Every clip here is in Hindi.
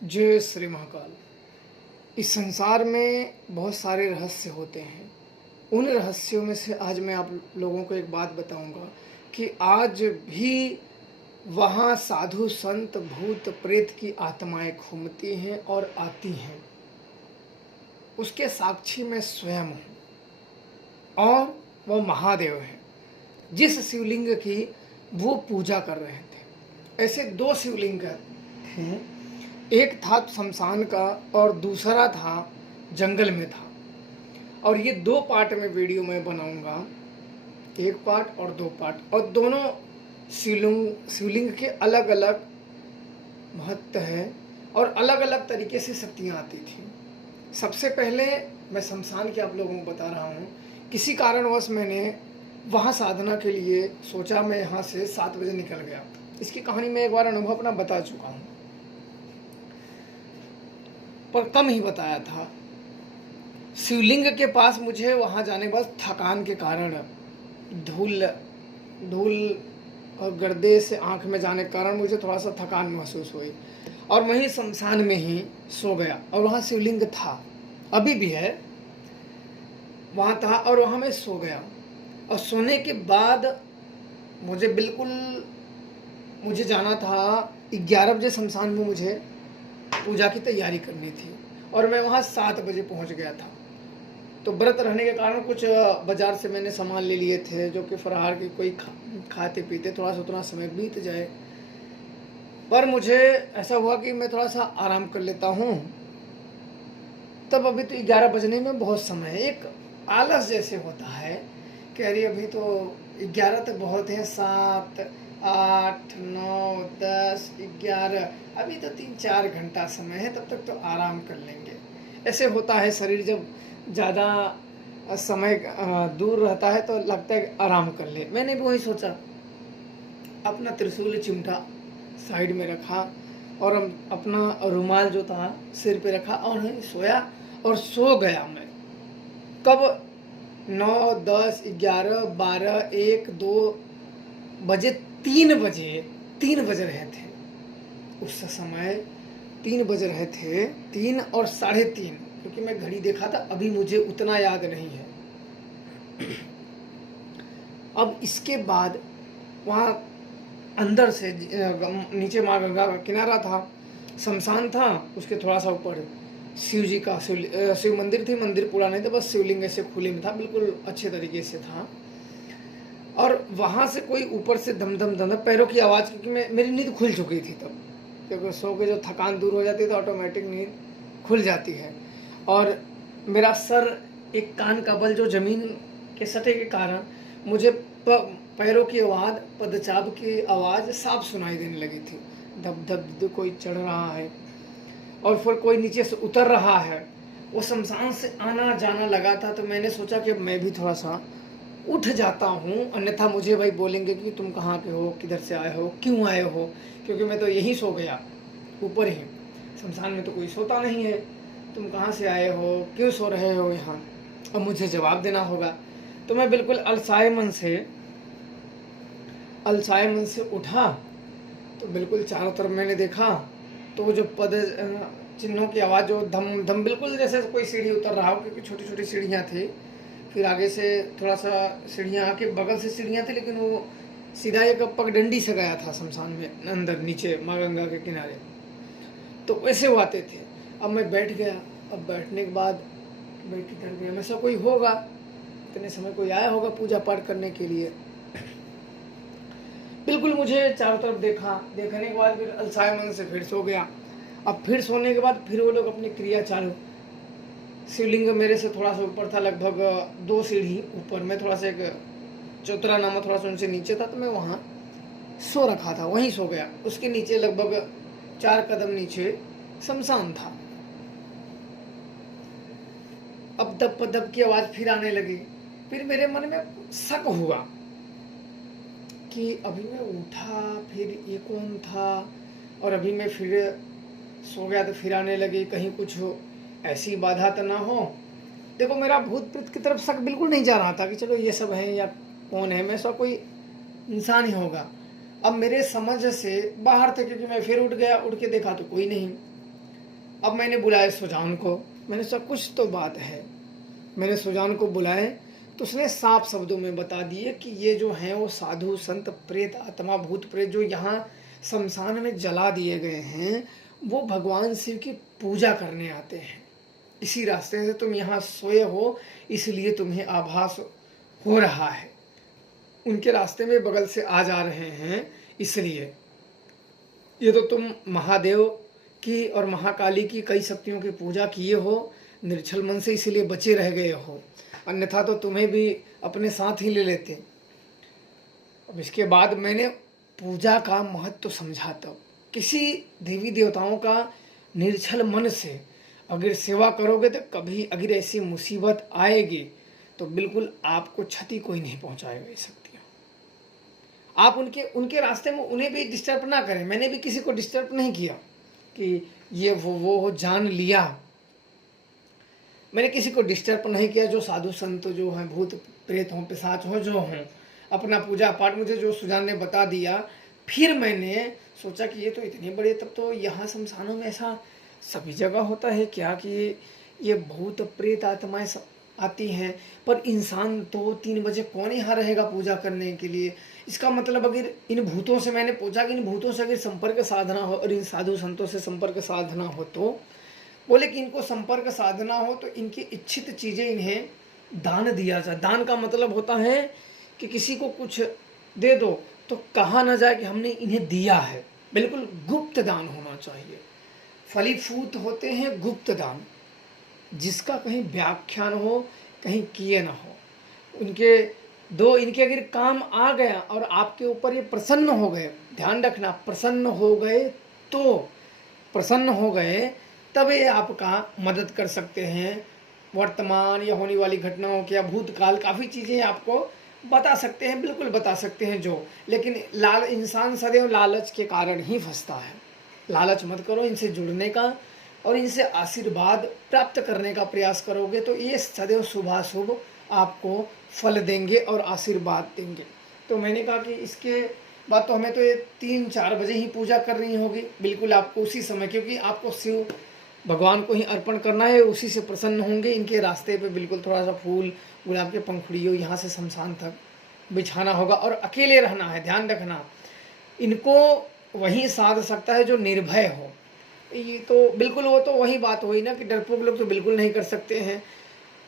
जय श्री महाकाल। इस संसार में बहुत सारे रहस्य होते हैं। उन रहस्यों में से आज मैं आप लोगों को एक बात बताऊंगा कि आज भी वहाँ साधु संत भूत प्रेत की आत्माएं घूमती हैं और आती हैं। उसके साक्षी मैं स्वयं हूँ और वो महादेव है जिस शिवलिंग की वो पूजा कर रहे थे। ऐसे दो शिवलिंग थे, एक था शमशान का और दूसरा था जंगल में था। और ये दो पार्ट में वीडियो मैं बनाऊंगा, एक पार्ट और दो पार्ट। और दोनों शिवलिंग के अलग अलग महत्व है और अलग अलग तरीके से शक्तियाँ आती थी। सबसे पहले मैं शमशान की आप लोगों को बता रहा हूँ। किसी कारणवश मैंने वहाँ साधना के लिए सोचा, मैं यहाँ से 7 बजे निकल गया। इसकी कहानी मैं एक बार अनुभव अपना बता चुका हूँ, पर कम ही बताया था। शिवलिंग के पास मुझे वहाँ जाने बस थकान के कारण धूल और गर्दे से आंख में जाने के कारण मुझे थोड़ा सा थकान महसूस हुई और वहीं शमशान में ही सो गया। और वहाँ शिवलिंग था, अभी भी है, वहाँ था और वहाँ मैं सो गया। और सोने के बाद मुझे जाना था 11 बजे शमशान में, मुझे पूजा की तैयारी करनी थी और मैं वहाँ 7 बजे पहुँच गया था। तो व्रत रहने के कारण कुछ बाजार से मैंने सामान ले लिए थे, जो कि फरार की कोई खाते पीते थोड़ा सा उतना समय बीत जाए। पर मुझे ऐसा हुआ कि मैं थोड़ा सा आराम कर लेता हूँ। तब अभी तो 11 बजने में बहुत समय है, एक आलस जैसे होता है कि अरे अभी तो 11 तो बहुत है, 7, 8, 9, 10, 11, अभी तो 3-4 घंटा समय है, तब तक तो आराम कर लेंगे। ऐसे होता है, शरीर जब ज़्यादा समय दूर रहता है तो लगता है कि आराम कर ले। मैंने भी वही सोचा, अपना त्रिशूल चिमटा साइड में रखा और अपना रुमाल जो था सिर पे रखा और सोया और सो गया मैं। कब 9, 10, 11, 12, 1, 2 बजे, 3 बज रहे थे उस समय। 3 बज रहे थे, 3 और 3:30, क्योंकि मैं घड़ी देखा था, अभी मुझे उतना याद नहीं है। अब इसके बाद वहाँ अंदर से नीचे माँ गंगा का किनारा था, शमशान था, उसके थोड़ा सा ऊपर शिव जी का शिव मंदिर थी। मंदिर पूरा नहीं था, बस शिवलिंग ऐसे खुले में था, बिल्कुल अच्छे तरीके से था। और वहाँ से कोई ऊपर से धम धम धम पैरों की आवाज़, क्योंकि मेरी नींद खुल चुकी थी तब, क्योंकि सो के जो थकान दूर हो जाती है तो ऑटोमेटिक नींद खुल जाती है। और मेरा सर, एक कान का बल जो ज़मीन के सटे के कारण मुझे पैरों की आवाज़, पदचाप की आवाज़ साफ सुनाई देने लगी थी। धप धप धप कोई चढ़ रहा है और फिर कोई नीचे से उतर रहा है। वो शमशान से आना जाना लगा था। तो मैंने सोचा कि मैं भी थोड़ा सा उठ जाता हूँ, अन्यथा मुझे भाई बोलेंगे कि तुम कहाँ के हो, किधर से आए हो, क्यों आए हो, क्योंकि मैं तो यहीं सो गया ऊपर ही। शमशान में तो कोई सोता नहीं है। तुम कहाँ से आए हो, क्यों सो रहे हो यहाँ, अब मुझे जवाब देना होगा। तो मैं बिल्कुल अलसाए मन से उठा। तो बिल्कुल चारों तरफ मैंने देखा, तो जो पद चिन्हों की आवाज़, जो धम धम, बिल्कुल जैसे कोई सीढ़ी उतर रहा हो, क्योंकि छोटी छोटी सीढ़ियाँ थी। फिर आगे से थोड़ा सा सीढ़ियाँ आके बगल से सीढ़ियाँ थी, लेकिन वो सीधा एक पगडंडी से गया था शमशान में, अंदर नीचे माँ गंगा के किनारे। तो वैसे वो आते थे। अब मैं बैठ गया। अब बैठने के बाद बैठी कर गया, हमेशा कोई होगा, इतने समय कोई आया होगा पूजा पाठ करने के लिए। बिल्कुल मुझे चारों तरफ देखा, देखने के बाद फिर अलसाए मन से फिर सो गया। अब फिर सोने के बाद फिर वो लोग अपनी क्रिया चालू। शिवलिंग मेरे से थोड़ा सा ऊपर था, लगभग 2 सीढ़ी ऊपर। मैं थोड़ा सा एक चौतरा नामा थोड़ा सा उनसे नीचे था, तो मैं वहाँ सो रखा था, वहीं सो गया। उसके नीचे लगभग 4 कदम नीचे शमशान था। अब दब दब की आवाज़ फिर आने लगी। फिर मेरे मन में शक हुआ कि अभी मैं उठा, फिर ये कौन था, और अभी मैं फिर सो गया तो फिर आने लगी, कहीं कुछ ऐसी बाधा तो ना हो। देखो, मेरा भूत प्रेत की तरफ शक बिल्कुल नहीं जा रहा था कि चलो ये सब है या कौन है, मैं सब कोई इंसान ही होगा। अब मेरे समझ से बाहर थे, क्योंकि मैं फिर उठ गया, उठ के देखा तो कोई नहीं। अब मैंने बुलाया सुजान को, मैंने सोचा कुछ तो बात है। मैंने सुजान को बुलाए तो उसने साफ शब्दों में बता दिए कि ये जो हैं वो साधु संत प्रेत आत्मा भूत प्रेत जो यहाँ शमशान में जला दिए गए हैं वो भगवान शिव की पूजा करने आते हैं। इसी रास्ते से तुम यहाँ सोए हो इसलिए तुम्हें आभास हो रहा है। उनके रास्ते में बगल से आ जा रहे हैं इसलिए। ये तो तुम महादेव की और महाकाली की कई शक्तियों की पूजा किए हो निर्छल मन से, इसीलिए बचे रह गए हो, अन्यथा तो तुम्हें भी अपने साथ ही ले लेते। अब इसके बाद मैंने पूजा का महत्व समझा। तब किसी देवी देवताओं का निर्छल मन से अगर सेवा करोगे तो कभी अगर ऐसी मुसीबत आएगी तो बिल्कुल आपको क्षति कोई नहीं पहुंचाएगा। ये शक्तियाँ आप उनके रास्ते में उन्हें भी डिस्टर्ब ना करें। मैंने भी किसी को डिस्टर्ब नहीं किया कि ये वो जान लिया। मैंने किसी को डिस्टर्ब नहीं किया। जो साधु संत जो हैं भूत प्रेत हों पिशाच हों जो हों अपना पूजा पाठ मुझे जो सुजान ने बता दिया। फिर मैंने सोचा कि ये तो इतने बड़े, तब तो यहाँ शमशानों में ऐसा सभी जगह होता है क्या कि ये भूत प्रेत आत्माएं आती हैं, पर इंसान तो 3 बजे कौन यहाँ रहेगा पूजा करने के लिए। इसका मतलब अगर इन भूतों से मैंने पूछा कि इन भूतों से अगर संपर्क साधना हो और इन साधु संतों से संपर्क साधना हो तो बोले कि इनको संपर्क साधना हो तो इनकी इच्छित चीज़ें इन्हें दान दिया जाए। दान का मतलब होता है कि किसी को कुछ दे दो तो कहा ना जाए कि हमने इन्हें दिया है, बिल्कुल गुप्त दान होना चाहिए। फलीफूत होते हैं गुप्त दान, जिसका कहीं व्याख्यान हो कहीं किए ना हो। इनके अगर काम आ गया और आपके ऊपर ये प्रसन्न हो गए, ध्यान रखना प्रसन्न हो गए तब ये आपका मदद कर सकते हैं। वर्तमान या होने वाली घटनाओं के या भूतकाल काफ़ी चीज़ें आपको बता सकते हैं, बिल्कुल बता सकते हैं जो। लेकिन इंसान सदैव लालच के कारण ही फंसता है। लालच मत करो, इनसे जुड़ने का और इनसे आशीर्वाद प्राप्त करने का प्रयास करोगे तो ये सदैव शुभाशुभ आपको फल देंगे और आशीर्वाद देंगे। तो मैंने कहा कि इसके बाद तो हमें तो ये 3-4 बजे ही पूजा करनी होगी, बिल्कुल आपको उसी समय, क्योंकि आपको शिव भगवान को ही अर्पण करना है, उसी से प्रसन्न होंगे। इनके रास्ते पे बिल्कुल थोड़ा सा फूल गुलाब के पंखुड़ियों यहाँ से शमशान तक बिछाना होगा और अकेले रहना है। ध्यान रखना इनको वही साध सकता है जो निर्भय हो। ये तो बिल्कुल वो तो वही बात हुई ना कि डरपोक लोग तो बिल्कुल नहीं कर सकते हैं।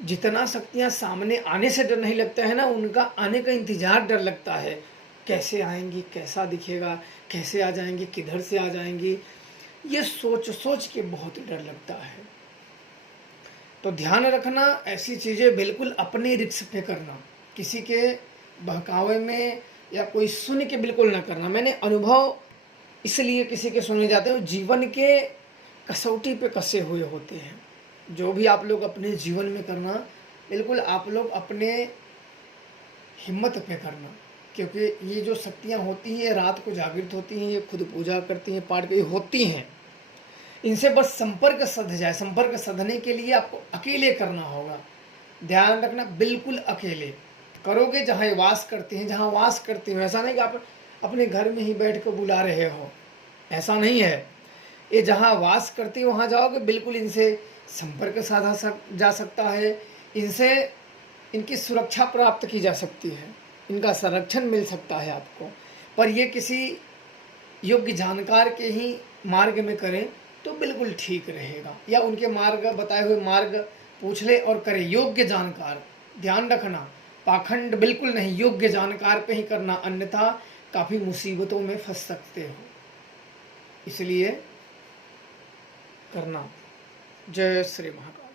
जितना शक्तियाँ सामने आने से डर नहीं लगता है ना, उनका आने का इंतजार डर लगता है। कैसे आएंगी, कैसा दिखेगा, कैसे आ जाएंगी, किधर से आ जाएंगी, ये सोच सोच के बहुत डर लगता है। तो ध्यान रखना ऐसी चीज़ें बिल्कुल अपनी रिस्क पे करना, किसी के बहकावे में या कोई सुन के बिल्कुल ना करना। मैंने अनुभव इसलिए किसी के सुने जाते हैं, जीवन के कसौटी पे कसे हुए होते हैं। जो भी आप लोग अपने जीवन में करना बिल्कुल आप लोग अपने हिम्मत पे करना, क्योंकि ये जो शक्तियाँ होती हैं रात को जागृत होती हैं, ये खुद पूजा करती हैं, पाठ होती हैं। इनसे बस संपर्क सध जाए। संपर्क सधने के लिए आपको अकेले करना होगा। ध्यान रखना बिल्कुल अकेले करोगे। जहाँ वास करते हैं, जहाँ वास करते हो, ऐसा नहीं कि आप अपने घर में ही बैठ कर बुला रहे हो, ऐसा नहीं है। ये जहाँ वास करती है वहाँ जाओगे, बिल्कुल इनसे संपर्क साधा जा सकता है। इनसे इनकी सुरक्षा प्राप्त की जा सकती है, इनका संरक्षण मिल सकता है आपको। पर ये किसी योग्य जानकार के ही मार्ग में करें तो बिल्कुल ठीक रहेगा, या उनके मार्ग बताए हुए मार्ग पूछ ले और करे। योग्य जानकार, ध्यान रखना पाखंड बिल्कुल नहीं, योग्य जानकार पे ही करना, अन्यथा काफ़ी मुसीबतों में फंस सकते हो, इसलिए करना। जय श्री महाकाल।